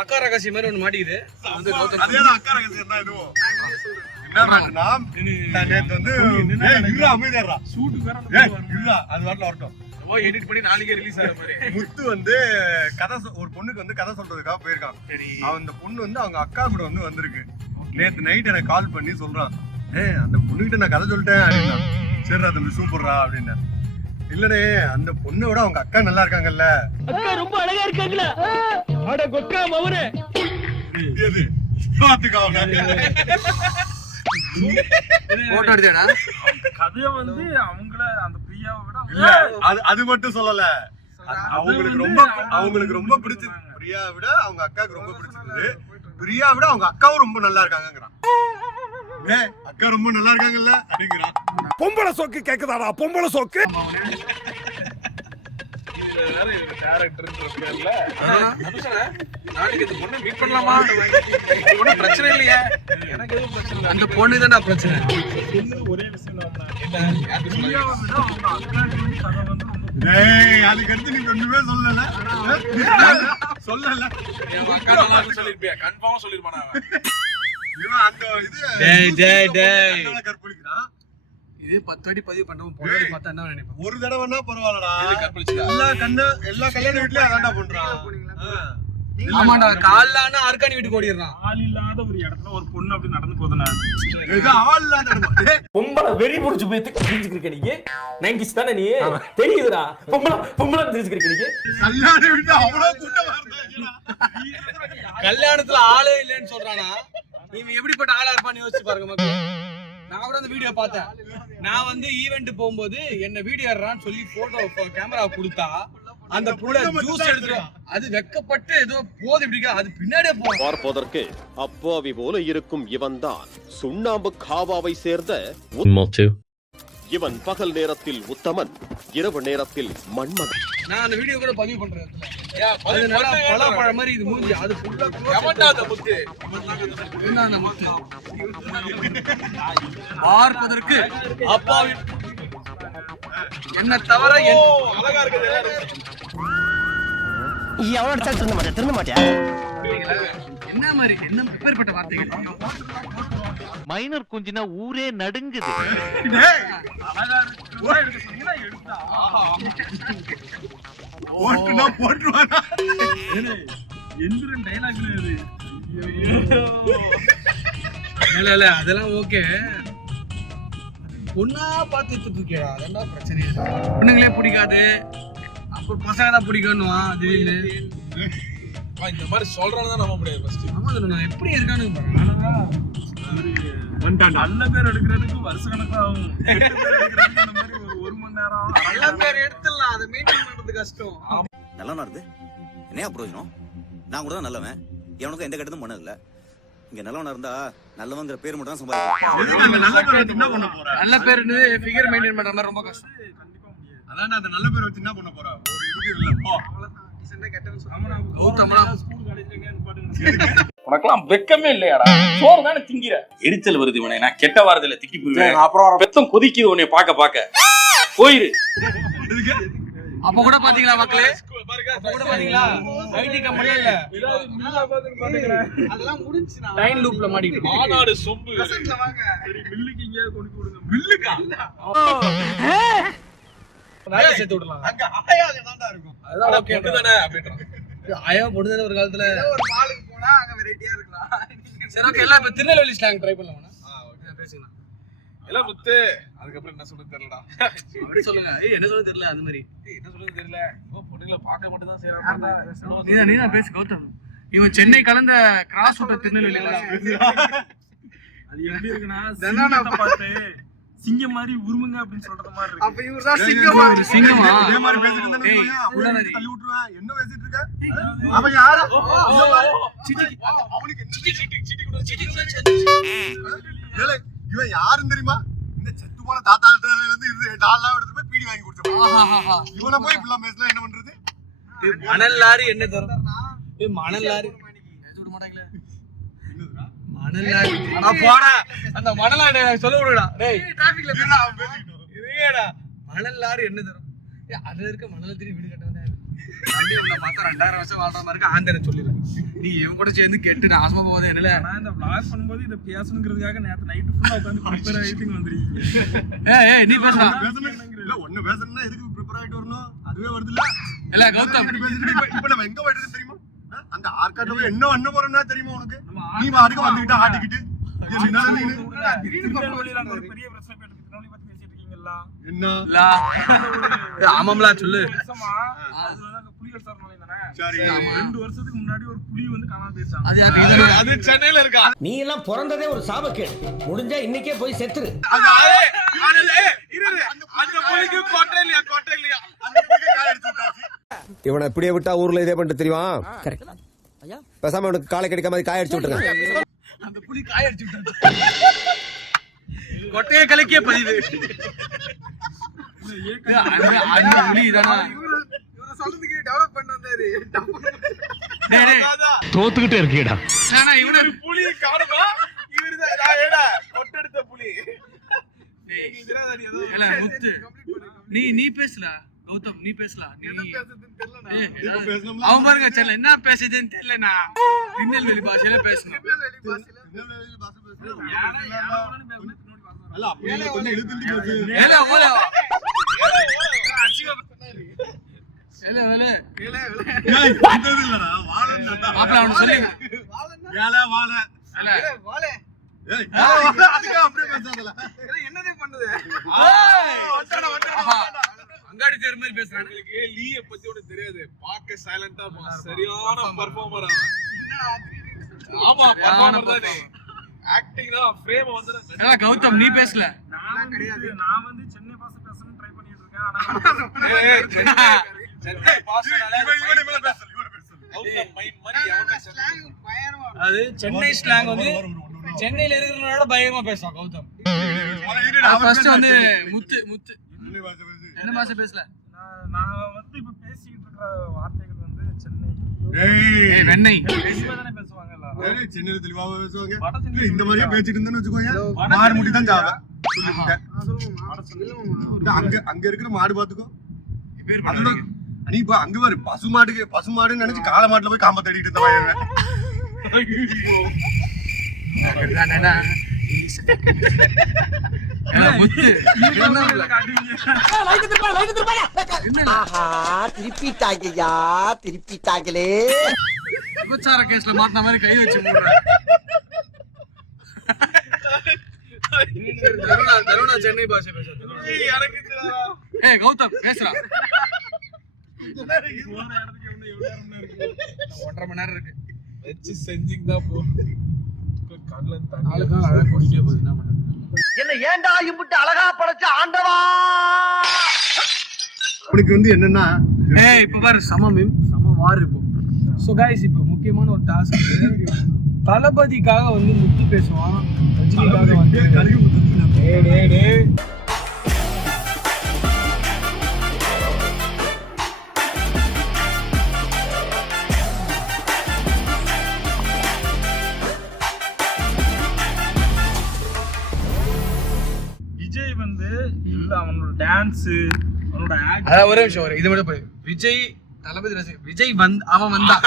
அக்கா ரகசியம் மாதிரி ஒண்ணு மாட்டிக்குது. அதே அக்கா ரகசியம் தான் இதுவும். என்ன மேட்டர்னா நேத்து வந்து அமைதியா சூட்டு வேற அது வரல வரட்டும். எடிட் பண்ணி நாளைக்கே ரிலீஸ் ஆகிற மாதிரி. முத்து வந்து கதை ஒரு பொண்ணுக்கு வந்து கதை சொல்றதுக்காக போயிருக்கான். அந்த பொண்ணு வந்து அவங்க அக்கா கூட வந்து வந்திருக்கு. நேத்து நைட் எனக்கு கால் பண்ணி சொல்றான், அந்த பொண்ணுகிட்ட நான் கதை சொல்லிட்டேன் அப்படின்னா. சரிடா தம்பி சூப்பர்ரா அப்படின்னு. இல்லனே அந்த பொண்ணை விட அவங்க அக்கா நல்லா இருக்காங்கல்ல. அக்கா ரொம்ப அழகா இருக்காங்களா? அட கொக்கா மவனே. எது பாத்துக்காவ போட்டோ எடுத்தேனா? கதைய வந்து அவங்கள அந்த பிரியாவை விட இல்ல அது மட்டும் சொல்லல. அவங்களுக்கு ரொம்ப பிடிச்சது. பிரியாவை விட அவங்க அக்காவுக்கு ரொம்ப பிடிச்சிருந்தது. பிரியா விட அவங்க அக்காவும் ரொம்ப நல்லா இருக்காங்கங்கறான். அக்கா ரொம்ப நல்லா இருக்காங்கல்ல அப்படிங்கறான். பொம்பளை சோக்கு கேக்குதாடா? பொம்பளை சோக்கு கேரக்டர்ன்ற பேர்ல நாளைக்கு இந்த பொண்ணை மீட் பண்ணலாமா? ஒன்றும் பிரச்சனை இல்லையே. எனக்கு எதுவும் பிரச்சனை இல்லை. அந்த பொண்ணு தான்டா பிரச்சனை. ஒரே விஷயம் தான். அதுக்கு அடுத்து நீ ஒண்ணுமே சொல்லல. அக்கா நல்லா சொல்லிருப்பியா? கன்ஃபார்மா சொல்லிருப்பானா அவன்? இது 10 அடி பதிவு பண்ணவும் பொண்ணு பார்த்தா என்ன நினைப்பேன்? ஒரு தடவைன்னா பரவாயில்லடா. எல்லா கல்யாண வீட்லயும் அதான்டா பண்றான். ஆமாடா, காலைல ஆர்கானி வீட்டுக்கு ஓடிடுறான். ஆள் இல்லாத ஒரு இடத்துல ஒரு பொண்ணு அப்படி நடந்து போதுனா பொம்பளை வெறி புடிச்சு போய் தெரிஞ்சுக்கிற நீங்க 90s தானே நீ தெரியுதுடா. பொம்பளை தெரிஞ்சுக்கிற நீங்க கல்யாண வீட்டுல அவ்வளவு கூட்டமா இருந்தாங்க. கல்யாணத்துல ஆளே இல்லைன்னு சொல்றானா? இவன் எப்படிப்பட்ட ஆளா இருப்பான்னு யோசிச்சு பாருங்க மக்கள். நான் கூட அந்த வீடியோ பார்த்தேன். நான் வந்து ஈவென்ட் போகும்போது என்ன வீடியோ எடுறான்னு சொல்லி போட்டோ கேமரா கொடுத்தா அந்த புள்ள ஜூஸ் எடுத்துரும். அது வெக்கப்பட்டு ஏதோ போது இப்படி அது பின்னாடியே போகும். பார்ப்பதற்கு அப்பாவி போல இருக்கும் இவன்தான் சுண்ணாம்பு காவாவை சேர்ந்த இவன் பகல் நேரத்தில் உத்தமன், இரவு நேரத்தில் மன்மதன். நான் அந்த வீடியோ கூட பதிவு பண்றேன். பழம் மாதிரி இது மூஞ்சி. அது பார்ப்பதற்கு அப்பாவி என்ன தவிர அழகா இருக்குது. திருந்த மாட்டியா? என்ன மாதிரி என்ன பேர்பட்ட வார்த்தைகள்? மைனர் குஞ்சினா ஊரே நடுங்குது. போட்டுருவானா எந்திரன் டைலாக்ல இது. இல்ல அதெல்லாம் ஓகே. பொண்ணா பார்த்துட்டு இருக்கேடா, அதெல்லாம் பிரச்சனை இல்லை. பொண்ணுங்களே பிடிக்காது, அப்புறம் பசங்க தான் பிடிக்கணுவா திடீர்னு. இந்த மாதிரி சொல்றதான் நம்ப முடியாது. ஃபர்ஸ்ட் ஆமா நான் எப்படி இருக்கானு நல்ல பேர் எடுக்கிறதுக்கு வருஷ கணக்காகும். இந்த மாதிரி ஒரு மணி நேரம் நல்ல பேர் எடுத்துடலாம். அதை மெயின்டைன் பண்றது கஷ்டம். நல்லா நடந்து என்னையா பிரயோஜனம்? நான் கூட தான் நல்லவன், எவனுக்கும் எந்த கெட்டதும் பண்ணதில்ல. இங்க நல்லவனா இருந்தா நல்லவங்கிற பேர் மட்டும் தான் சம்பாதிக்கணும். நல்ல பேர் ஃபிகர் மெயின்டைன் பண்ற மாதிரி ரொம்ப கஷ்டம். கண்டிப்பா முடியாது. அதான் அந்த நல்ல பேர் வச்சு என்ன பண்ண போறா? ஒரு இதுக்கு இல்ல. உனக்கெல்லாம் வெக்கமே இல்லையாடா? சோறு தானே திங்கிற. எரிச்சல் வருது இவனை. நான் கெட்ட வாரத்துல திக்கி போயிருவேன். அப்புறம் பெத்தம் கொதிக்குது உன்னை பாக்க போயிரு. அப்ப கூட பாத்தீங்களா மக்களே? அப்ப கூட பாத்தீங்களா? ஐடி கம்பெனி இல்ல அதெல்லாம் முடிஞ்சுனா லைன் லூப்ல மாட்டிட்டு மாநாடு சொம்பு. சரி மில்லுக்கு இங்க கொண்டு போடுங்க. மில்லுக்கா? நிறைய சேர்த்து விடலாம். அங்க ஆயாக தான்டா இருக்கும். அதான் ஓகே தானே அப்படின்றாங்க. ஆயா பொடுதானே ஒரு காலத்துல ஒரு மாலுக்கு போனா அங்க வெரைட்டியா இருக்கலாம். சரி ஓகே எல்லாம் இப்ப திருநெல்வேலி ஸ்லாங் ட்ரை பண்ணலாமா? ஓகே பேசுங்க. எல்லாம் முத்து அதுக்கப்புறம் என்ன சொல்றது தெரியலடா. அப்படி சொல்லுங்க. என்ன சொல்றது தெரியல அந்த மாதிரி. என்ன சொல்றது தெரியல. பொண்ணுங்களை பார்க்க மட்டும் தான் செய்றாங்க. நீ தான் பேசு கௌதம். இவன் சென்னை கலந்த கிராஸ் ரூட் திருநெல்வேலில. அது எப்படி இருக்குன்னா சிங்கத்தை பார்த்து சிங்கம் மாதிரி உருமுங்க அப்படின்னு சொல்றது மாதிரி இருக்கு. அப்ப இவர்தான் சிங்கமா? சிங்கமா? இதே மாதிரி பேசிட்டு இருந்தானே உள்ளானே தள்ளி விட்டுருவேன். என்ன பேசிட்டு இருக்க? அவன் யாரு? அவனுக்கு என்ன சீட்டி ஏலே இவன் யாருன்னு தெரியுமா? இந்த செத்து போன தாத்தா கிட்ட இருந்து இது டாலா எடுத்து போய் பீடி வாங்கி கொடுத்தான். இவனை போய் இப்படி பேசலாம் என்ன பண்றது? மணல் லாரி என்ன தரும்? மணல் லாரி சொல்ல மாட்டாங்களே. மணல் லாரி அட போடா. அந்த மணல் லாரி சொல்ல விடுடா. டேய் டிராஃபிக்ல பேசிட்டு இருக்கேடா. மணல் லாரி என்ன தரும்? அதுல இருக்க மணல் திருடி வீடு கட்ட வந்தா தம்பி உன்னை பார்த்தா 2000 வருஷம் வாழ்ற மாதிரி இருக்கு ஆந்தரன் சொல்லிருக்கு. நீ இவன் கூட சேர்ந்து கெட்டு நாசமா போகுது என்னல. நான் இந்த vlog பண்ணும்போது இத பேசணுங்கிறதுக்காக நேத்து நைட் ஃபுல்லா உட்கார்ந்து ப்ரிப்பேர் ஆயிட்டு வந்திருக்கீங்க. ஏய் நீ பேசுடா. இல்ல ஒண்ணு பேசணும்னா எதுக்கு ப்ரிப்பேர் ஆயிட்டு வரணும்? அதுவே வருதுல. இல்ல கௌதம் இப்ப நம்ம எங்க போயிட்டு தெரியுமா? அந்த ஆர்காட்ல போய் என்ன பண்ண போறோம்னா தெரியுமா உனக்கு? நீ மாட்டுக்கு வந்துட்டு ஆட்டிக்கிட்டு திருநெல்வேலியில ஒரு பெரிய பிரச்சனை போயிட்டு இருக்கு. திருநெல்வேலி பத்தி பேசிட்டு இருக்கீங்களா? என்ன ஆமாம்ல சொல்லு. வருஷமா அதுல புலிகள் சரணாலயம் தானே. சரி 2 வருஷத்துக்கு முன்னாடி ஒரு புலி வந்து காணாம போயிடுச்சான். அது யாரு? அது சென்னையில இருக்கா. நீ எல்லாம் பிறந்ததே ஒரு சாபக்கேடு. முடிஞ்சா இன்னைக்கே போய் செத்துரு. அந்த புலிக்கு கொட்டை இல்லையா காய எடுத்து விட்டாச்சு. இவனை இப்படியே விட்டா ஊர்ல இதே பண்ணிட்டு தெரியுமா? பேசாம இவனுக்கு காலை கிடைக்காம மாதிரி காய அடிச்சு விட்டுருங்க. அந்த புலி காய அடிச்சு விட்டாச்சு. கொட்டையை கலக்கிய பதிவு. அந்த புலி இதானா? இவர சொல்றதுக்கு டெவலப் பண்ண வந்தாரு. தோத்துக்கிட்டே இருக்கேடா. ஏனா இவன புலி காணுமா? இவர்தான் நான் ஏடா கொட்டெடுத்த புலி. நீ பேசல கௌதம், நீ பேசலாம். நீ அவன் பாருங்க செல்ல என்ன பேசுதுன்னு தெரியலண்ணா. திருநெல்வேலி பாஷையில பேசணும். என்னதே பண்ணுது அங்காடி தேர் மாதிரி பேசுறாங்க. லீய பத்தி ஒண்ணு தெரியாது. பாக்க சைலண்டா சரியான பெர்ஃபார்மர் அவன். ஆமா பெர்ஃபார்மர் தானே. ஆக்டிங்னா ஃப்ரேம் வந்து கௌதம் நீ பேசல. நான் கிடையாது. நான் வந்து சென்னை பாஷை பேசணும்னு ட்ரை பண்ணிட்டு இருக்கேன். ஆனா சென்னை பாஷைனால இவனே பேசல. கௌதம் மைண்ட் மாதிரி அவனே ஸ்லாங் பயங்கரமா. அது சென்னை ஸ்லாங் வந்து சென்னையில இருக்கிறவனோட பயங்கரமா பேசுவான் கௌதம். ஃபர்ஸ்ட் வந்து முத்து என்ன பாஷை பேசல. நான் வந்து இப்ப பேசிட்டு இருக்கிற வார்த்தைகள் வந்து சென்னை வெண்ணெய் தானே பேசுவாங்க எல்லாரும். சென்னையில தெளிவாக பேசுவாங்க. இந்த மாதிரியே பேசிட்டு இருந்தேன்னு வச்சுக்கோங்க மாடு முடி தான் சாவ. அங்க இருக்கிற மாடு பாத்துக்கோ. அதோட நீ இப்ப அங்க பாரு பசு மாடுன்னு நினைச்சு காளை மாட்டுல போய் காம்ப தேடிட்டு இருந்த திருப்பிட்டாங்களே. விபச்சார கேஸ்ல மாட்டின மாதிரி கை வச்சு சென்னை பாஷை பேச கௌதம் பேசுறான். 1.5 மணி நேரம் இருக்கு வச்சு செஞ்சிங்கதான் போ. என்ன ஏண்டா இம்புட்டு அழகா படைச்ச ஆண்டவா. உனக்கு வந்து என்னன்னா இப்ப பாரு சம வார் இப்போ. சோ गाइस இப்போ முக்கியமான ஒரு டாஸ்க். தளபதிக்காக வந்து முத்து பேசுவான். ரஜினிக்காக வந்து கழுவி ஊத்துறேன். விஜய் வந்து இல்ல அவனோட டான்ஸ் அவனோட அதான் ஒரே விஷயம் இது மட்டும் போய் விஜய் தளபதி ரசிகர் விஜய் அவன் வந்தான்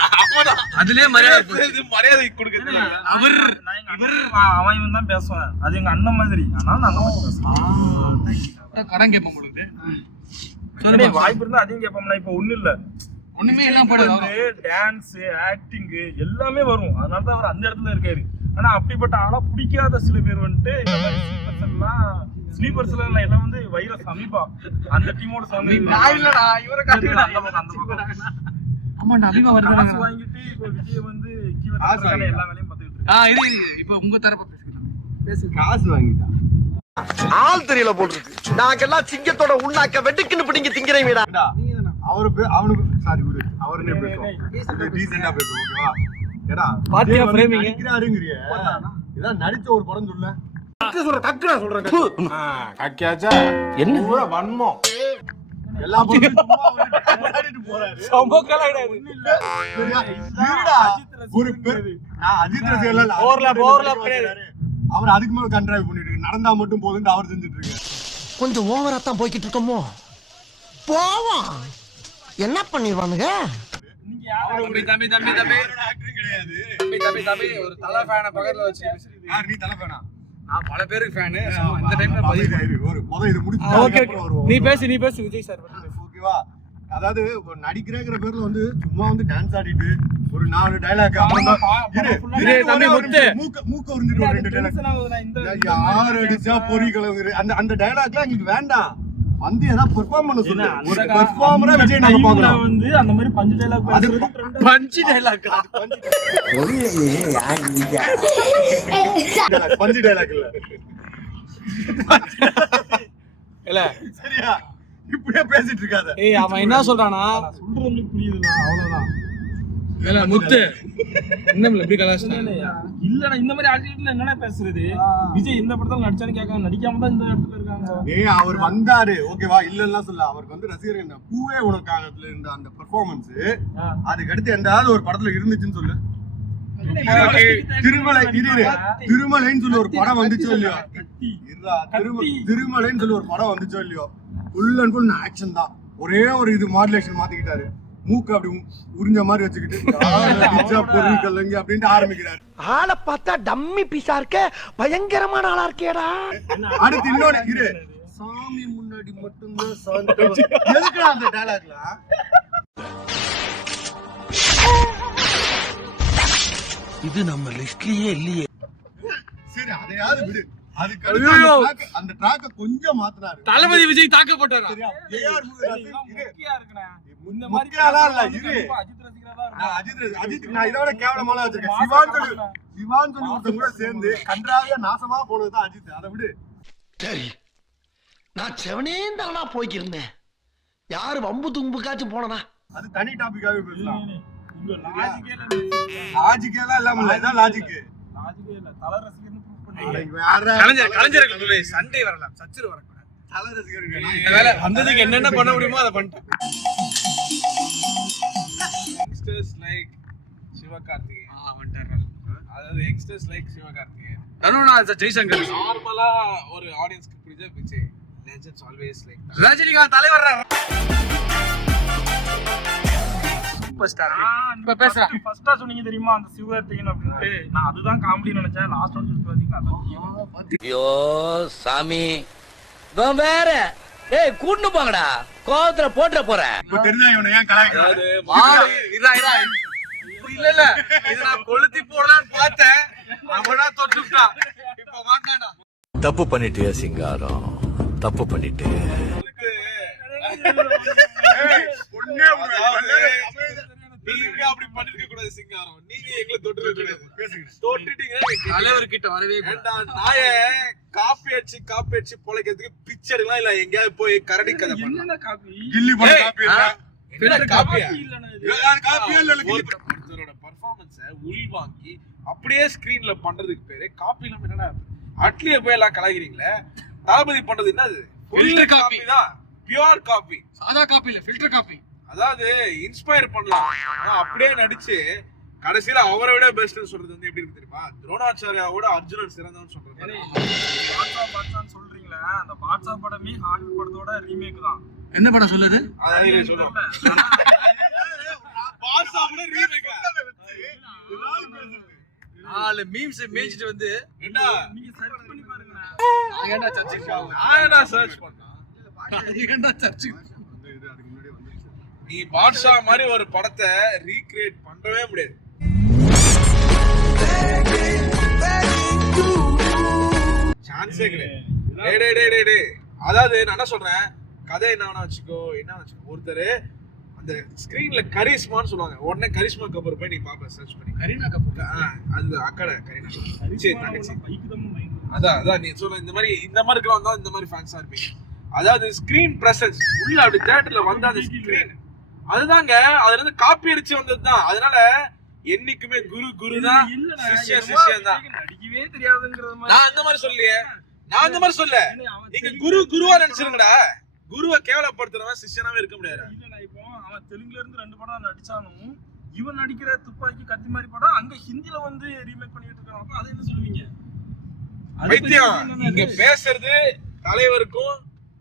அதுலயே மரியாதை கொடுக்குறது. அவன் தான் பேசுவான். அது எங்க அண்ணன் மாதிரி. ஆனால் நான் கடன் கேட்போம் கொடுத்து வாய்ப்பு இருந்தா அதையும் கேட்போம்னா இப்ப ஒண்ணு இல்ல ஒண்ணுமே எல்லாம் போடுது. டான்ஸ் ஆக்டிங் எல்லாமே வரும். அதனாலதான் அவர் அந்த இடத்துல இருக்காரு. ஆனா அப்படிப்பட்ட ஆளா பிடிக்காத சில பேர் வந்துட்டு இந்த மாதிரி ஸ்லீப்பர்ஸ்ல எல்லாம் வந்து வைரஸ் அமீபா அந்த டீமோட சேர்ந்து வாங்கிட்டு இப்போ விஜய் வந்து எல்லா வேலையும் பார்த்துக்கிட்டு இப்ப உங்க தரப்ப பேசுங்க. காசு வாங்கிட்டா ஆள் தெரியல போட்டுருக்கு. நாங்கெல்லாம் சிங்கத்தோட உண்ணாக்க வெட்டுக்குன்னு பிடிங்க திங்கிறீங்கடா. அவனுக்கு சாரி விடு. அவரே பேசுவோம் டீசெண்டா பேசுவோம். ஓகேவா? ஏடா பாத்தியா ஃப்ரேமிங் நடிக்கிறாருங்கறியே. இதான் நடிச்ச ஒரு படம் சொல்ல. கக்கியாச்சா என்ன பூரா வன்மம் எல்லா படமும் விளையாடிட்டு போறாரு. ஒரு நான் அஜித் ரசிகர்ல அவர் அதுக்கு மேல கண்ட்ரைவ் பண்ணிட்டு இருக்கு. நடந்தா மட்டும் போதுன்னு அவர் செஞ்சுட்டு இருக்கு. கொஞ்சம் ஓவரா தான் போய்கிட்டு இருக்கோமோ. போவோம் என்ன பண்ணிடுவானுங்க? நீங்க யாரு தம்பி தம்பி தம்பி தம்பி ஆக்டர் கிடையாது. தம்பி தம்பி தம்பி ஒரு தலை ஃபேனை பக்கத்துல வச்சு யார் நீ தலை ஃபேனா? நான் பல பேருக்கு ஃபேனு இந்த டைம்ல பதிவு இது முடிச்சு ஓகே நீ பேசு விஜய் சார் ஓகேவா? அதாவது நடிக்கிறேங்கிற பேர்ல வந்து சும்மா வந்து டான்ஸ் ஆடிட்டு ஒரு 4 டயலாக் மூக்க உறிஞ்சிட்டு ஒரு 2 டயலாக் யார் அடிச்சா பொறி கலங்குற அந்த டயலாக்லாம் எங்களுக்கு வேண்டாம். வந்து ஏதாவது பெர்ஃபார்ம் பண்ண சொல்லு. ஒரு பெர்ஃபார்மரா விஜய் நாங்க பார்க்கறோம். வந்து அந்த மாதிரி பஞ்சு டைலாக் பஞ்சி டைலாக் பஞ்சு டயலாக் இல்ல சரியா? இப்படியே பேசிட்டு இருக்காத. ஏய் அவன் என்ன சொல்றானா சொல்றது புரியுதுல அவ்வளவுதான். இல்ல முத்து இன்னும் எப்படி கலாச்சாரம் இல்லடா இந்த மாதிரி ஆட்டிட்யூட்ல என்னடா பேசுறது? விஜய் இந்த படத்துல நடிச்சானு கேட்காம நடிக்காம தான் இந்த இடத்துல இருக்காங்க. ஏய் அவர் வந்தாரு ஓகேவா? இல்லன்னா சொல்ல அவருக்கு வந்து ரசிகர்கள் பூவே உனக்காகத்துல இருந்த அந்த பெர்ஃபார்மன்ஸ் அதுக்கு அடுத்து எந்தாவது ஒரு படத்துல இருந்துச்சுன்னு சொல்லு. திருமலைன்னு சொல்லி ஒரு படம் வந்துச்சோ இல்லையோ? திருமலைன்னு சொல்லி ஒரு படம் வந்துச்சோ இல்லையோ? ஃபுல் அண்ட் ஃபுல் ஆக்ஷன் தான். ஒரே ஒரு இது மாடுலேஷன் மாத்திக்கிட்டாரு. மூக்கு அப்படி உறிஞ்ச மாதிரி வச்சுக்கிட்டு பொருட்கள் அப்படின்ட்டு ஆரம்பிக்கிறாரு. ஆளை பார்த்தா டம்மி பீஸா இருக்க, பயங்கரமான ஆளா இருக்கேடா. அடுத்து இன்னொன்னு இரு, சாமி முன்னாடி மட்டும்தான் எதுக்கு அந்த டயலாக்ல இது நம்ம லிஸ்ட்லயே இல்லையே. சரி அதையாவது விடு. அதுக்கு அந்த ட்ராக்க கொஞ்சம் மாத்துறாரு. தளபதி விஜய் தாக்கப்பட்டாரா? அஜித் நான் இதோட கேவலமான வச்சிருக்கேன். சிவான் சொல்லி ஒருத்தன் கூட சேர்ந்து கன்றாவியா நாசமா போனதுதான் அஜித். அதை விடு. சரி நான் செவனே தானா போய்க்கிருந்தேன். யாரு வம்பு தும்புக்காச்சும் போனனா அது தனி டாபிக்காவே பேசலாம். லாஜிக்கெல்லாம் இல்லாம இல்ல, இதான் லாஜிக். கலைஞர்கள் சண்டே வரலாம், சச்சுரு வரக்கூடாது. தல ரசிகர்கள் வந்ததுக்கு என்னென்ன பண்ண முடியுமோ அதை பண்ணிட்டேன். யங்ஸ்டர்ஸ் லைக் சிவகார்த்திகேயன் வந்துட்டாரு. அதாவது யங்ஸ்டர்ஸ் லைக் சிவகார்த்திகேயன் அருணா ஜெய்சங்கர் நார்மலா ஒரு ஆடியன்ஸ்க்கு பிடிச்ச Vijay. Legends always like Rajinikanth தலைவர் சூப்பர் ஸ்டார். இப்ப பேசுறேன். ஃபர்ஸ்டா சொன்னீங்க தெரியுமா அந்த சிவகார்த்திகேயன் அப்படின்ட்டு, நான் அதுதான் காமெடி நினைச்சேன். லாஸ்ட் ஒன் சொல்லிட்டு பாத்தீங்கன்னா ஐயோ சாமி வேற ஏய் கூட்டு போங்கடா, கோவத்துல போட்டுற போறேன். இப்ப தெரிஞ்சா இவனை ஏன் கலாய்க்கிறாரு? இல்ல இது நான் கொளுத்தி போடலான்னு பார்த்தேன், அவனா தொட்டுட்டான். இப்ப வாங்கானா தப்பு பண்ணிட்டியா சிங்காரம், தப்பு பண்ணிட்டு நீங்க அப்படி பண்ணிருக்க கூடாது சிங்காரம். நீங்க எங்களை தொட்டுக்க கூடாது. தொட்டுட்டீங்க தலைவர் கிட்ட வரவே வேண்டாம். நாய காப்பி அடிச்சு பொழைக்கிறதுக்கு பிச்சை எடுக்கலாம். இல்ல எங்கயாவது போய் கரடி கதை என்ன காப்பி கில்லி போட காப்பி ஒருத்தரோட பெர்ஃபார்மன்ஸ உள்வாங்கி அப்படியே ஸ்கிரீன்ல பண்றதுக்கு பேரு காப்பி. இல்லாம என்னடா அட்லியே போய் எல்லாம் கலாய்க்கிறீங்களே. தளபதி பண்றது என்னது? ஃபில்டர் காப்பி தான். பியூர் காப்பி, சாதா காப்பி இல்ல, ஃபில்டர் காப்பி. அதாவது இன்ஸ்பயர் பண்ணலாம், ஆனா அப்படியே நடிச்சு கடைசியில அவரை விட பெஸ்ட்னு சொல்றது வந்து எப்படி இருக்கு தெரியுமா? துரோணாச்சாரியாவோட அர்ஜுனன் சிறந்தவன் சொல்றது. பாட்ஷான்னு சொல்றீங்களா? அந்த பாட்ஷா படமே ஹாலிவுட் படத்தோட ரீமேக் தான். என்ன படம் சொல்லுது? அதான் சொல்றேன். பாட்ஷாவோட ரீமேக். 4 மீம்ஸ் மேய்ச்சிட்டு வந்து நீங்க சர்ச் பண்ணி பாருங்க. ஏன்டா சர்ச்சிங் ஆனா சர்ச் பண்ணா ஏன்டா சர்ச்சிங்? நீ பாட்ஷா மாதிரி ஒரு படத்தை ரீக்ரியேட் பண்ணவே முடியாது. சான்ஸே கிடையாது. அதாவது நான் என்ன சொல்றேன், கதை என்ன வச்சுக்கோ, ஒருத்தர் அந்த ஸ்கிரீன்ல கரிஷ்மான்னு சொல்லுவாங்க. உடனே கரிஷ்மா கபூர் போய் நீ பாப்ப சர்ச் பண்ணி. கரீனா கபூர் அது அக்கடை கரீனா அதான் நீ சொல்ல. இந்த மாதிரி இருக்கிறவங்க தான் இந்த மாதிரி ஃபேன்ஸா இருப்பீங்க. அதாவது ஸ்கிரீன் பிரசன்ஸ் உள்ள அப்படி தியேட்டர்ல வந்த அந்த ஸ்கிரீன் அதுதாங்க, அதுல இருந்து காப்பி அடிச்சு வந்ததுதான். அதனால என்னைக்குமே குரு தான், சிஷ்யன் தான். நடிக்கவே தெரியாதுங்கிறது மாதிரி நான் அந்த மாதிரி சொல்லியே. நான் அந்த மாதிரி சொல்ல. நீங்க குருவா நினைச்சிருங்கடா. குருவை கேவலப்படுத்துறவன் சிஷ்யனாவே இருக்க முடியாது. இல்ல இப்போ அவன் தெலுங்குல இருந்து 2 படம் நடிச்சானும் இவன் நடிக்கிற துப்பாக்கி கத்தி மாதிரி படம் அங்க ஹிந்தில வந்து ரீமேக் பண்ணிட்டு இருக்கான். அப்ப அதை என்ன சொல்லுவீங்க? வைத்தியம் இங்க பேசுறது தலைவருக்கும்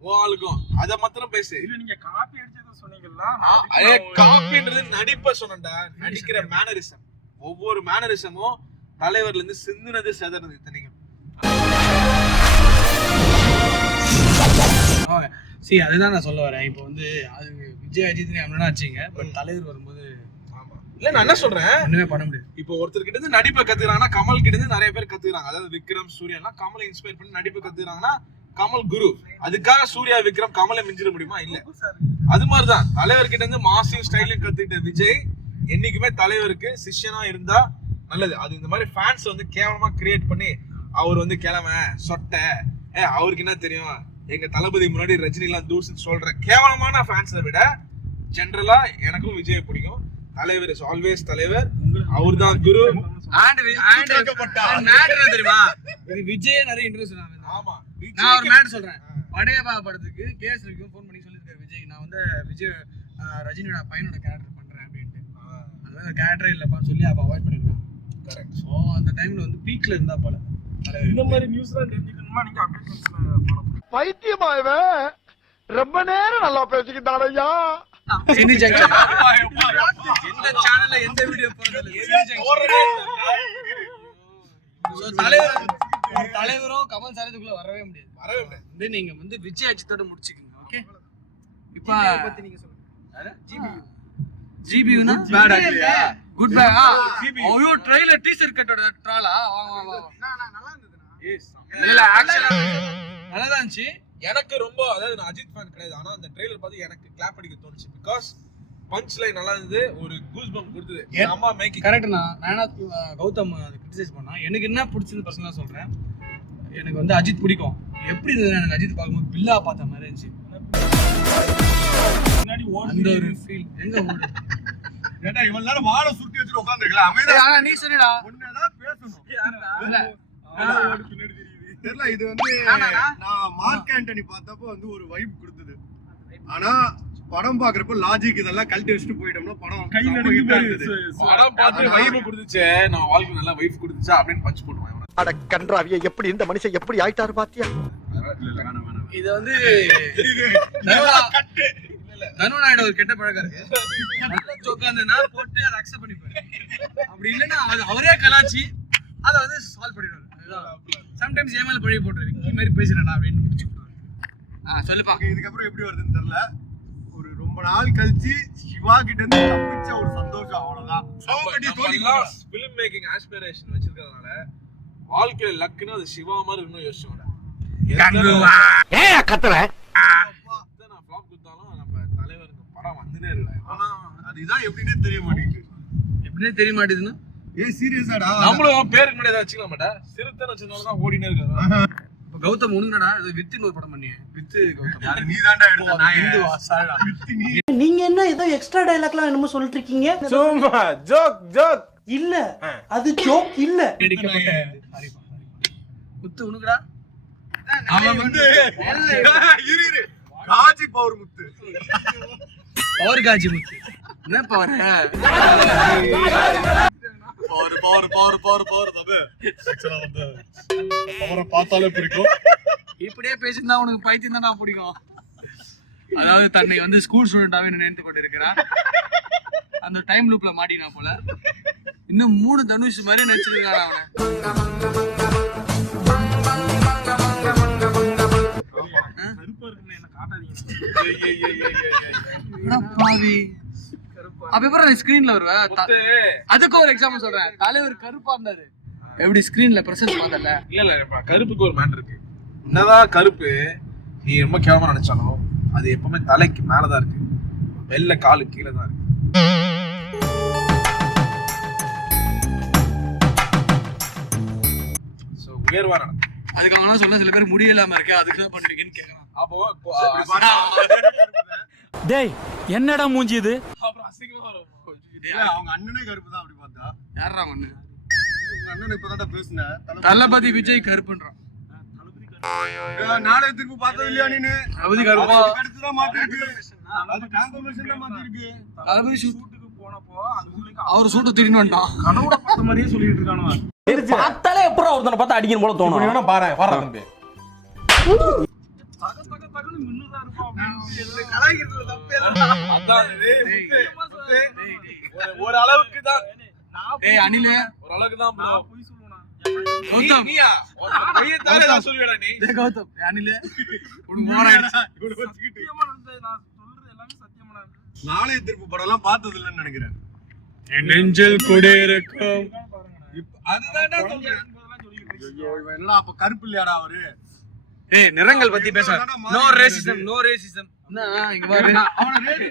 உன் ஆளுக்கும் அத மாத்திரம் பேசு. இல்ல நீங்க காப்பி அடிச்சது சொன்னீங்களா? அதே காப்பின்றது நடிப்ப சொன்னேன்டா. நடிக்கிற மேனரிசம், ஒவ்வொரு மேனரிசமும் தலைவர்ல இருந்து சிந்துனது செதறது இத்தனைக்கும். சரி, அதுதான் நான் சொல்ல வரேன். இப்போ வந்து அது விஜய் அஜித் என்ன ஆச்சுங்க, பட் தலைவர் வரும்போது இல்ல நான் என்ன சொல்றேன், ஒண்ணுமே பண்ண முடியாது. இப்போ ஒருத்தர் கிட்ட இருந்து நடிப்பை கத்துக்கிறாங்கன்னா கமல் கிட்ட இருந்து நிறைய பேர் கத்துக்கிறாங்க. அதாவது விக்ரம், சூர்யா எல்லாம் கமலை இன்ஸ்பயர் பண்ணி நடிப்பு கத்துக்கிறாங்கன்னா கமல் குரு. அதுக்காக சூர்யா, விக்ரம் கமலை மிஞ்சிட முடியுமா? இல்ல. அது மாதிரிதான் தலைவர் கிட்ட இருந்து மாசியும் ஸ்டைலையும் கத்துக்கிட்ட விஜய் என்னைக்குமே தலைவருக்கு சிஷ்யனா இருந்தா நல்லது. அது இந்த மாதிரி ஃபேன்ஸ் வந்து கேவலமா கிரியேட் பண்ணி அவர் வந்து கிழமை சொட்டை, அவருக்கு என்ன தெரியும், எங்க தளபதி முன்னாடி ரஜினி எல்லாம் தூசுன்னு சொல்ற கேவலமான ஃபேன்ஸை விட ஜெனரலா எனக்கும் விஜய் பிடிக்கும். தலைவர் இஸ் ஆல்வேஸ் தலைவர், அவர்தான் குரு. தெரியுமா, இது விஜய் நிறைய இன்ட்ரெஸ்ட். ஆமா, நான் ஒரு மேட்டர் சொல்றேன். படையப்பா படத்துக்கு கேஎஸ் ரவிக்கும் ஃபோன் பண்ணி சொல்லியிருக்காரு விஜய், நான் வந்து விஜய் ரஜினியோட பையனோட கேரக்டர் பண்றேன் அப்படின்ட்டு. அதனால கேரக்டரே இல்லப்பான்னு சொல்லி அப்ப அவாய்ட் பண்ணிருக்காங்க. கரெக்ட். ஸோ அந்த டைம்ல வந்து பீக்ல இருந்தா போல. இந்த மாதிரி நியூஸ் தான் தெரிஞ்சுக்கணுமா நீங்க அப்டேட்ஸ்ல பைத்தியமாயவன் ரொம்ப நேரம் நல்லா பேசிக்கிட்டான் ஐயா. எந்த சேனல்ல எந்த வீடியோ தலைவரும் கமல் சாரத்துக்குள்ள வரவே முடியாது. நீங்க வந்து விஜய் அஜித்தோட முடிச்சுக்கீங்க. ஓகே, இப்ப பத்தி நீங்க சொல்லுங்க. ஜிபியூனா பேட் ஆக்டியா குட் பை. ஐயோ ட்ரைலர் டீசர் கட்டோட ட்ராலா நல்லா இருந்ததுனா. இல்ல ஆக்சுவலா நல்லா தான் இருந்துச்சு. எனக்கு ரொம்ப, அதாவது நான் அஜித் ஃபேன் கிடையாது, ஆனா அந்த ட்ரெய்லர் பார்த்து எனக்கு கிளாப் அடிக்க தோணுச்சு. பிகாஸ் பஞ்ச் லைன் நல்லா இருந்தது, ஒரு கூஸ் பம்ப் கொடுத்தது. அம்மா மேக்கிங் கரெக்ட்னா. நான் கௌதம் அதை கிரிட்டிசைஸ் பண்ணா, எனக்கு என்ன பிடிச்சது பர்சனலா சொல்றேன். எனக்கு வந்து அஜித் பிடிக்கும். எப்படி இருந்தது எனக்கு அஜித் பார்க்கும்போது பில்லா பார்த்த மாதிரி இருந்துச்சு. முன்னாடி அந்த ஒரு ஃபீல் எங்க ஓடு. ஏடா இவ்வளவு நேரம் வாளை சுருட்டி வச்சிட்டு உட்கார்ந்திருக்கலாம். அமைதியா ஆனா நீ சொன்னடா ஒண்ணேதான் பேசணும். இல்ல பின்னாடி தெரியல. இது வந்து நான் மார்க் ஆண்டனி பார்த்தப்போ வந்து ஒரு வைப் கொடுத்தது. ஆனா படம் பாக்குறப்ப லாஜிக் இதெல்லாம் கழட்டி வச்சுட்டு போயிட்டோம்னா படம் கையில படம் பார்த்து வைப் கொடுத்துச்சு. நான் வாழ்க்கை நல்லா வைப் கொடுத்துச்சா அப்படின்னு பஞ்ச் போடுவேன். அட கன்றாவிய, எப்படி இந்த மனுஷன் எப்படி ஆயிட்டாரு பாத்தியா? இது வந்து தனுநாயோட ஒரு கெட்ட பழக்கம் இருக்கு. நல்ல ஜோக்கா இருந்ததுன்னா போட்டு அதை அக்செப்ட் பண்ணிப்பாரு. அப்படி இல்லைன்னா அது அவரே கலாச்சி அதை வந்து சால்வ் பண்ணிடுவாரு. சம்டைம்ஸ் ஏமால பழி போட்டுரு இந்த மாதிரி பேசுறேன் அப்படின்னு முடிச்சு விட்டுருவாரு. சொல்லுப்பா. இதுக்கப்புறம் எப்படி வருதுன்னு தெரியல. ஒரு ரொம்ப நாள் கழிச்சு சிவா கிட்ட இருந்து தப்பிச்ச ஒரு சந்தோஷம், அவ்வளவுதான். ஃபிலிம் மேக்கிங் ஆஸ்பிரேஷன் வச்சிருக்கிறதுனால வாழ்க்கையில லக்குன்னு அது சிவா மாதிரி இன்னும் யோசிச்சோட கத்துற நான் ஃப்ளாப் கொடுத்தாலும் நம்ம தலைவருக்கு படம் வந்துனே இல்லை. ஆனா அதுதான் எப்படின்னே தெரிய மாட்டேங்குது. எப்படின்னே தெரிய மாட்டேதுன்னா சீரியஸாடா நம்மளும் பேருக்கு முன்னாடி வச்சுக்கலாம் மாட்டா, சிறுத்தை வச்சதுனாலதான் ஓடினே இருக்காது. இப்ப கௌதம் ஒண்ணுடா வித்து ஒரு படம் பண்ணிய வித்து கௌதம் நீ தாண்டா எடுத்த. நான் இந்துவா சாடா நீங்க என்ன ஏதோ எக்ஸ்ட்ரா டயலாக்லாம் என்னமோ சொல்லிட்டு இருக்கீங்க? சும்மா ஜோக் இல்ல அது ஜோக் இல்ல. எடுக்கப்பட்ட முத்து உனக்குடா. அவன் வந்து இரு காஜி பவர் முத்து, பவர் காஜி முத்து. என்ன பவர்? பவர் தம்பி. ஆக்சுவலா வந்து பவரை பார்த்தாலே பிடிக்கும். இப்படியே பேசியிருந்தா உனக்கு பைத்தியம் தான்டா பிடிக்கும். அதாவது தன்னை வந்து ஸ்கூல் ஸ்டூடெண்டாவே நினைத்து கொண்டு இருக்கிறான். அந்த டைம் லூப்ல மாட்டினா போல. இன்னும் 3 தனுஷ் மாதிரி நினைச்சிருக்கான் அவன். ஸ்கிரீன்ல வருவ. அதுக்கு ஒரு எக்ஸாம்பிள் சொல்றேன். தலைவர் கருப்பா இருந்தாரு, எப்படி ஸ்கிரீன்ல பிரசன்ஸ் பார்த்தல. இல்ல கருப்புக்கு ஒரு மேட்டர் இருக்கு. என்னதான் கருப்பு நீ ரொம்ப கேவலமா நினைச்சாலும் அது எப்பவுமே தலைக்கு மேலதான் இருக்கு, வெள்ளை காலு கீழே தான் இருக்கு. உயர்வா நடக்கும். அதுக்கு அவங்க சொன்ன சில பேர் முடியலாம இருக்கு, அதுக்குதான் பண்ணுவீங்கன்னு கேட்கலாம். அப்போ டேய் என்னடா மூஞ்சி இது? அப்புறம் அசிங்கமா வரும். அவங்க அண்ணனே கருப்பு தான். அப்படி பார்த்தா யாரா ஒண்ணு உங்க அண்ணன் இப்பதான் பேசுனேன். தளபதி விஜய் கருப்புன்றான். நாளை திருப்பி பார்த்தது இல்லையா நீனு? தளபதி கருப்பா அடுத்துதான் மாத்திருக்கு. அது டிரான்ஸ்ஃபர்மேஷன் தான் மாத்திருக்கு. தளபதி ஷூட்டுக்கு போனப்போ அந்த ஊருக்கு அவர் சூட்டை திரும்பி வந்துட்டான். கனவுல பார்த்த மாதிரியே சொல்லிட்டு இருக்கானோ. பார்த்தாலே எப்பறம் ஒருத்தனை பார்த்தா அடிக்கணும் போல தோணும். பாரு வர தம்பி தக தக தகன்னு பாருப்பா அப்படின்னு எல்லாம் கலாய்க்கிறதுல தப்பே இல்ல. அதான் டேய் முத்து, ஒரு அளவுக்கு தான். ஏய் அனிலே ஒரு அளவுக்கு தான் bro. போய் சொல்லுவேனா கௌதம் நீயா பையன் தானே நான் சொல்லுவேடா நீ. டேய் கௌதம் அனிலே உனக்கு மோர ஆயிடுச்சு. சத்தியமா நடந்தது. நான் சொல்றது எல்லாமே சத்தியமா நடந்தது. நாளைய திருப்பு படம் எல்லாம் பார்த்தது இல்லைன்னு நினைக்கிறேன். என் நெஞ்சில் குடியிருக்கும் அதுதான்டா சொல்றேன். ஐயோ, இவன் என்னடா அப்ப கருப்பு இல்லையாடா அவரு? ஏய் நிறங்கள் பத்தி பேச நோ ரேசிசம் நோ ரேசிசம் என்ன இங்க பாரு அவன ரேட்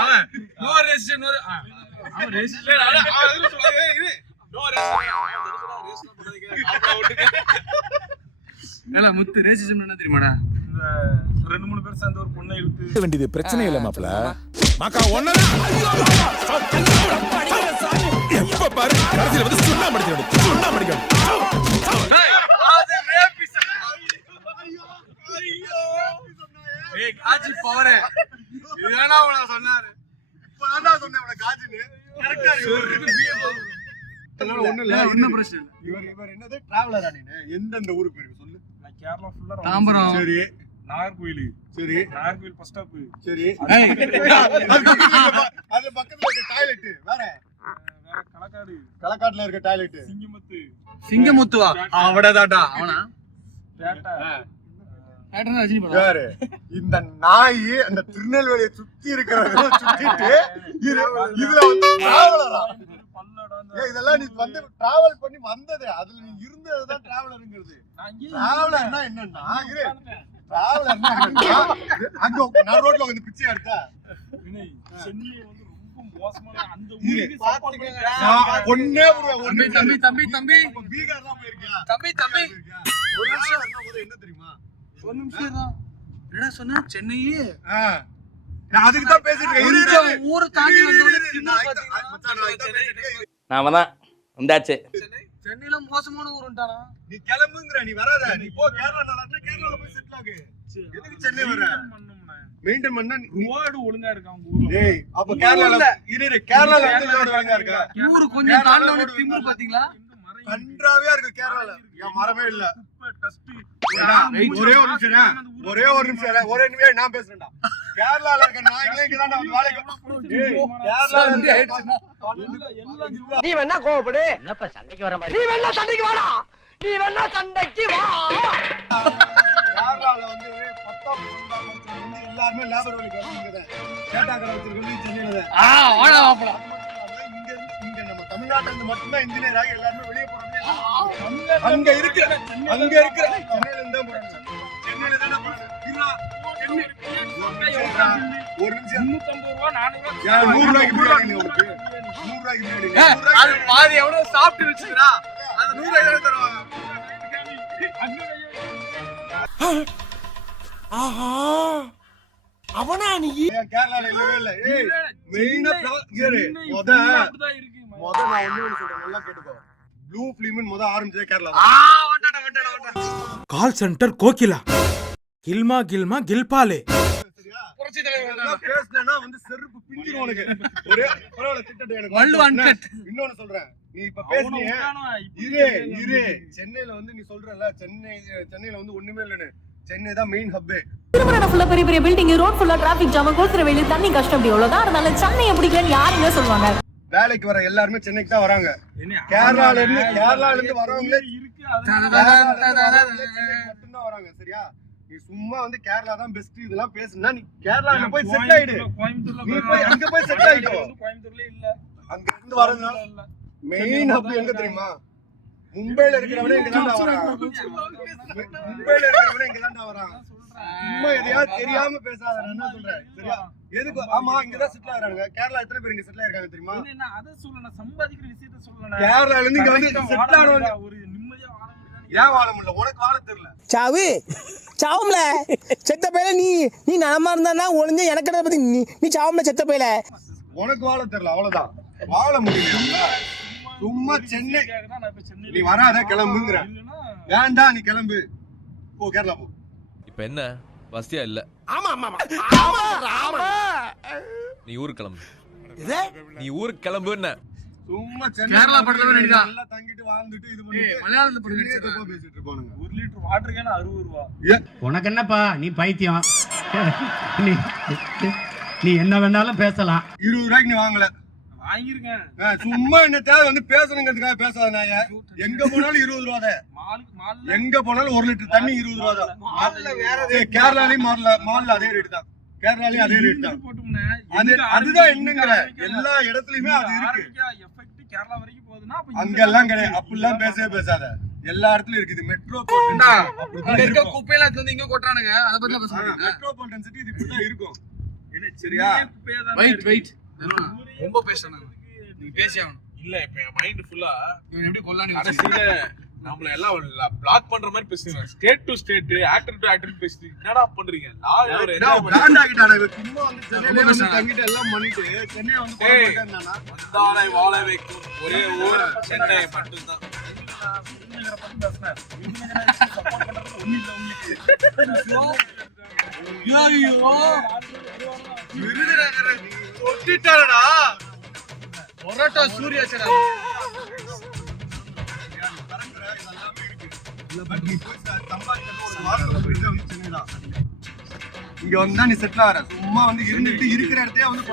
அவன் நோ ரேசிசம் நோ அவன் ரேசிசம் இல்ல அவன் எதுவும் சொல்லாதே இது. நோ ரேஸ் பண்ணாதீங்க. ஏல முத்து ரேசிசம் என்ன தெரியுமாடா? இந்த 2-3 பேர் சேர்ந்து ஒரு பொண்ணை இழுத்து வேண்டியது பிரச்சனை இல்ல மாப்ள மாக்கா ஒண்ணா எப்ப பாரு கடைசில வந்து சுண்ணா மடிக்கணும் அது ரேபிசம். ஏய் காஜி பவரே இதுதானா உன சொன்னாரு. இப்பதான்டா சொன்னேன் அவன காஜின்னு. கரெக்ட்டா இருக்கு. அதனால ஒண்ணும் இல்ல. ஒண்ணும் பிரச்சனை இல்ல. இவர் என்னது டிராவலரா நீ? எந்தெந்த ஊருக்கு போயிருக்கு சொல்லு. நான் கேரளா ஃபுல்லா தாம்பரம் சரி நாகர்கோயில் சரி நாகர்கோயில் ஃபர்ஸ்ட் ஸ்டாப் சரி. ஏய் அது பக்கத்துல இருக்க டாய்லெட் வேற. வேற களக்காடு களக்காட்டுல இருக்க டாய்லெட். சிங்கமுத்து சிங்கமுத்துவா அவடதாடா அவனா பேட்டா பேட்டர்ன் ரஜினி படம் யாரு இந்த நாய் அந்த திருநெல்வேலியை சுத்தி இருக்கிறவங்க சுத்திட்டு இதுல வந்து டிராவலரா? இதெல்லாம் நீ வந்து டிராவல் பண்ணி வந்தது, அதுல நீ இருந்ததுதான் டிராவலருங்கிறது. டிராவலர்னா என்னன்னா டிராவலர்னா அங்க நான் ரோட்ல வந்து பிச்சை எடுத்தா சென்னை வந்து ரொம்ப மோசமான அந்த ஒன்னே தம்பி தம்பி தம்பி பீகார் தான் போயிருக்கியா? தம்பி தம்பி ஒரு நிமிஷம் என்ன தெரியுமா? ஒரு நிமிஷம் தான் என்னடா சொன்ன சென்னையே நான் அதுக்கு தான் பேசிட்டு இருக்கேன். ஊரை தாண்டி வந்தோடனே நாம தான் வந்தாச்சு. சென்னையில மோசமான ஊருன்ட்டானா? நீ கிளம்புங்கற, நீ வராத, நீ போ. கேரளா நல்லா கேரளால போய் செட்டில் ஆகு. எதுக்கு சென்னை வர? மெயின்டைன் பண்ணா ரோடு ஒழுங்கா இருக்கா உங்க ஊர்ல? டேய் அப்ப கேரளால இரு கேரளால வந்து ரோடு ஒழுங்கா இருக்கா? ஊரு கொஞ்சம் தாண்டவனே திமிரு பாத்தீங்களா? கன்றாவியா இருக்கு கேரளால. ஏன் மரமே இல்ல. டஸ்ட் ஒரே ஒரு நிமிஷம் ஒரே நிமிஷம் நான் பேசுறேன்டா. கேரளால இருக்க நாய்களே இங்க தான் வந்து வேலைக்கு. ஏய் கேரளால நீ வேணா கோவப்படு. என்னப்பா சண்டைக்கு வர மாதிரி? நீ வேணா சண்டைக்கு வாடா. நீ வேணா சண்டைக்கு வா. கேரளால வந்து 10ஆம் வந்து எல்லாரும் லேபர் வேலைக்கு வராங்க. டேட்டா கடை வச்சிருக்கவங்க சென்னையில தான். வாடா வாடா. இங்க நம்ம தமிழ்நாட்டுல இருந்து மட்டும்தான் இன்ஜினியர் ஆகி எல்லாரும் வெளிய போறாங்க. அங்க இருக்கிற சென்னையில இருந்தா போறாங்க. சென்னையில தான போறாங்க. ஒரு நிமிஷம் 350 ரூபாய் 400 ரூபாய் 100 ரூபாய்க்கு பிரியாணி உங்களுக்கு 100 ரூபாய்க்கு பிரியாணி அது பாதி எவ்வளவு சாப்பிட்டு வச்சுக்கிறா அது 100 ரூபாய் தருவாங்க. ஆஹா அவனா நீ கேரளால இல்லவே இல்ல. ஏய் மெயினா கேரு முத நான் ஒண்ணு சொல்றேன் நல்லா கேட்டுக்கோ. ப்ளூ ஃபிலிம் முத ஆரம்பிச்சதே கேரளா தான். கால் சென்டர் கோகிலா கில்மா கில்மா கில்பாலே புரட்சி தலைவர் பேசுனா வந்து செருப்பு பிஞ்சிரும் உனக்கு. ஒரே பரவாயில்ல திட்டட எனக்கு வள்ளு அன்கட். இன்னொன்னு சொல்றேன். நீ இப்ப பேசுனீங்க இரு சென்னையில வந்து நீ சொல்றல சென்னையில வந்து ஒண்ணுமே இல்லன்னு. சென்னை தான் மெயின் ஹப். ஃபுல்லா பெரிய பெரிய பில்டிங், ரோட் ஃபுல்லா டிராபிக் ஜாம், கோத்துற வெளிய தண்ணி கஷ்டம் அப்படி அவ்வளவுதான். அதனால சென்னையை பிடிக்கலன்னு யாருங்க சொல்லுவாங்க? வேலைக்கு வர எல்லாருமே சென்னைக்கு தான் வராங்க. கேரளால இருந்து வரவங்களே இருக்கு. மட்டும்தான் வராங்க. சரியா? நீ சும்மா வந்து கேரளா தான் பெஸ்ட் இதெல்லாம் பேசுனா நீ கேரளால போய் செட்டில் ஆயிடு. நீ போய் அங்க போய் செட்டில் ஆயிடு. கோயம்புத்தூர்ல இல்ல. அங்க இருந்து வரதுனால மெயின் ஹப் எங்க தெரியுமா? மும்பைல இருக்கிறவனே இங்க தான் வரான். மும்பைல இருக்கிறவனே இங்க தான் வரான். சும்மா எதையாவது தெரியாம பேசாத. நான் என்ன சொல்றேன் சரியா? எதுக்கு? ஆமா இங்க தான் செட்டில் ஆறாங்க. கேரளா எத்தனை பேர் இங்க செட்டில் ஆயிருக்காங்க தெரியுமா? என்ன அத சொல்லணும், சம்பாதிக்கிற விஷயத்தை சொல்லணும். கேரளால இருந்து இங்க வந்து செட்டில் ஆறவங்க ஒரு நிம்மதியா வாழ முடியாது. ஏன் வாழ முடியல? உனக்கு வாழ தெரியல. சாவு சாவும்ல செத்த பையல நீ நலமா இருந்தா ஒளிஞ்ச எனக்கு பத்தி நீ சாவும்ல செத்த பையல. உனக்கு வாழ தெரியல அவ்வளவுதான். வாழ முடியல. சும்மா சென்னை நீ வராத கிளம்புங்கிற. வேண்டாம் நீ கிளம்பு போ கேரளா போ. இப்ப என்ன வசதியா இல்ல? ஆமா ஆமா ஆமா நீ ஊருக்கு கிளம்பு. நீ ஊருக்கு கிளம்பு. என்ன சும்மா சென்னை கேரளா படத்துல நடிகா. நல்லா தங்கிட்டு வாழ்ந்துட்டு இது பண்ணிட்டு மலையாளத்துல படம் சென்னையை நடிச்சிருக்காங்க. தப்பா பேசிட்டு இருப்பானுங்க. 1 லிட்டர் வாட்டர் கேன் 60 ரூபா. உனக்கு என்னப்பா நீ பைத்தியம் நீ என்ன வேணாலும் பேசலாம். 20 ரூபாய்க்கு நீ வாங்கல. வாங்கிருக்கேன். சும்மா என்ன தேவை வந்து பேசணுங்கிறதுக்காக பேசாத நாய. எங்க போனாலும் 20 ரூபா தான். மால் எங்க போனாலும் 1 லிட்டர் தண்ணி 20 ரூபா தான். கேரளாலயும் மால்ல அதே ரேட் தான். கேரளாலயும் அதே ரேட் தான். போட்டும்னே. அதுதான் என்னங்கிற எல்லா இடத்துலயுமே அது இருக்கு. எஃபெக்ட் கேரளா வரைக்கும் போகுதுன்னா அப்ப அங்கெல்லாம் கிடையாது. அப்படிலாம் பேசவே பேசாத. எல்லா இடத்துலயும் இருக்குது. இங்க இருக்க குப்பையில எடுத்து வந்து இங்க கொட்டுறானுங்க. அத பத்தி பேச மாட்டீங்க. மெட்ரோபாலிட்டன் சிட்டி இது இப்படிதான் இருக்கும். சரியா? வெயிட் ரொம்ப பேசணும். நீங்க பேசி ஆகணும். இல்ல இப்ப என் மைண்ட் ஃபுல்லா இவன் எப்படி கொல்லான்னு கடைசியில நம்மள எல்லாம் பிளாக் பண்ற மாதிரி பேசுறீங்க. State to state, actor to actor பேசுறீங்க. என்னடா பண்றீங்க? பிராண்ட் ஆகிட்டானே. சும்மா வந்து சென்னையிலே வந்து தங்கிட்டு எல்லாம் பண்ணிட்டு சென்னையை வந்து கொலை பண்ணிட்டானா? வந்தானை வாழ வைக்கும் ஒரே ஊர் சென்னை மட்டும்தான். தொட்டிட்டாரடா. பொரோட்டா சூர்யா சரா. இங்க வந்தா நீ செட்டில் ஆற. சும்மா வந்து இருந்துட்டு இருக்கிற இடத்தையே வந்து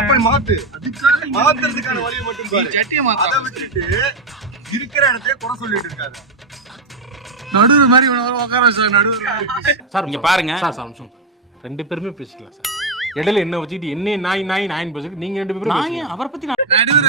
அப்படி மாத்துறதுக்கான வழியை மட்டும் பாரு. சட்டியை மாத்த. அதை விட்டுட்டு இருக்கிற இடத்தையே குறை சொல்லிட்டு இருக்காரு. நடுவர் மாதிரி உட்கார வச்சாங்க. நடுவர் சார் இங்க பாருங்க சார் 2 பேருமே பேசிக்கலாம் சார். இடையில என்ன வச்சுக்கிட்டு என்ன நாய் பேசிட்டு நீங்க 2 பேரும் அவரை பத்தி நடுவர்